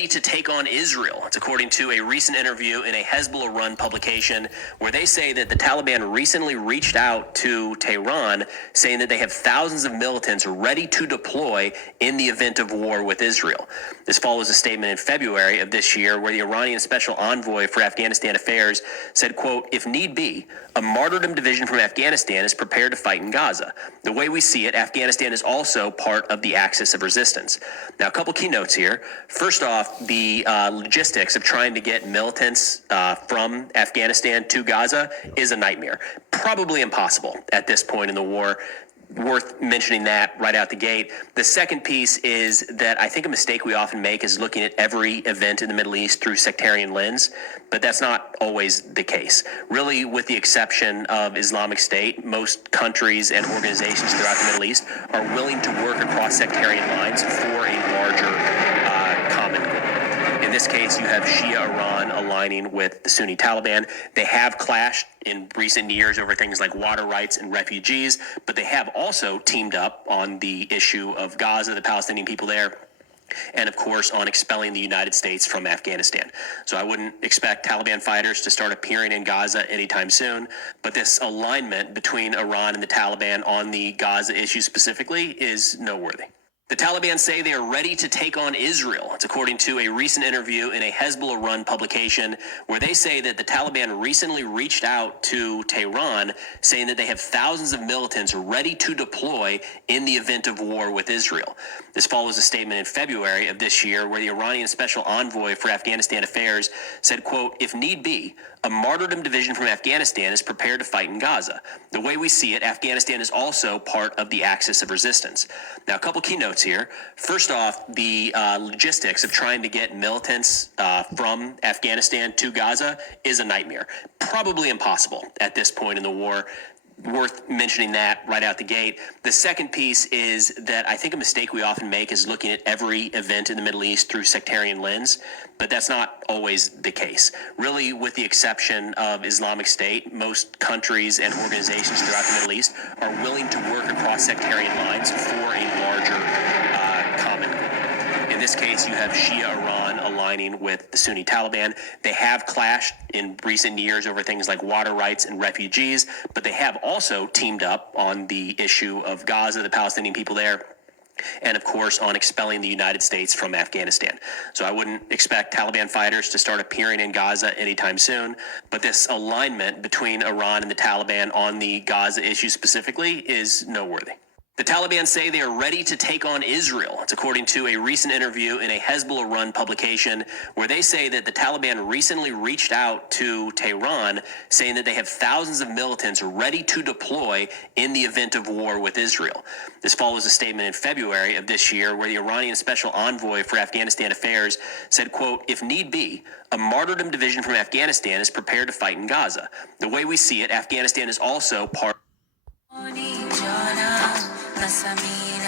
to take on Israel. It's according to a recent interview in a Hezbollah-run publication where they say that the Taliban recently reached out to Tehran saying that they have thousands of militants ready to deploy in the event of war with Israel. This follows a statement in February of this year where the Iranian Special Envoy for Afghanistan Affairs said, quote, "If need be, a martyrdom division from Afghanistan is prepared to fight in Gaza. The way we see it, Afghanistan is also part of the axis of resistance." Now, a couple key notes here. First off, the logistics of trying to get militants from Afghanistan to Gaza is a nightmare. Probably impossible at this point in the war. Worth mentioning that right out the gate. The second piece is that I think a mistake we often make is looking at every event in the Middle East through sectarian lens, but that's not always the case. Really, with the exception of Islamic State, most countries and organizations throughout the Middle East are willing to work across sectarian lines for a larger common goal. In this case, you have Shia Iran aligning with the Sunni Taliban. They have clashed in recent years over things like water rights and refugees, but they have also teamed up on the issue of Gaza, the Palestinian people there, and of course on expelling the United States from Afghanistan. So I wouldn't expect Taliban fighters to start appearing in Gaza anytime soon, but this alignment between Iran and the Taliban on the Gaza issue specifically is noteworthy. The Taliban say they are ready to take on Israel. It's according to a recent interview in a Hezbollah-run publication where they say that the Taliban recently reached out to Tehran saying that they have thousands of militants ready to deploy in the event of war with Israel. This follows a statement in February of this year where the Iranian Special Envoy for Afghanistan Affairs said, quote, "If need be, a martyrdom division from Afghanistan is prepared to fight in Gaza. The way we see it, Afghanistan is also part of the axis of resistance." Now, a couple key notes here. First off, the logistics of trying to get militants from Afghanistan to Gaza is a nightmare. Probably impossible at this point in the war. Worth mentioning that right out the gate. The second piece is that I think a mistake we often make is looking at every event in the Middle East through sectarian lens, but that's not always the case. Really, with the exception of Islamic State, most countries and organizations throughout the Middle East are willing to work across sectarian lines for a larger common goal. In this case, you have Shia Iran aligning with the Sunni Taliban. They have clashed in recent years over things like water rights and refugees, but they have also teamed up on the issue of Gaza, the Palestinian people there, and of course on expelling the United States from Afghanistan. So I wouldn't expect Taliban fighters to start appearing in Gaza anytime soon, but this alignment between Iran and the Taliban on the Gaza issue specifically is noteworthy. The Taliban say they are ready to take on Israel. It's according to a recent interview in a Hezbollah-run publication where they say that the Taliban recently reached out to Tehran saying that they have thousands of militants ready to deploy in the event of war with Israel. This follows a statement in February of this year where the Iranian Special Envoy for Afghanistan Affairs said, quote, "If need be, a martyrdom division from Afghanistan is prepared to fight in Gaza. The way we see it, Afghanistan is also part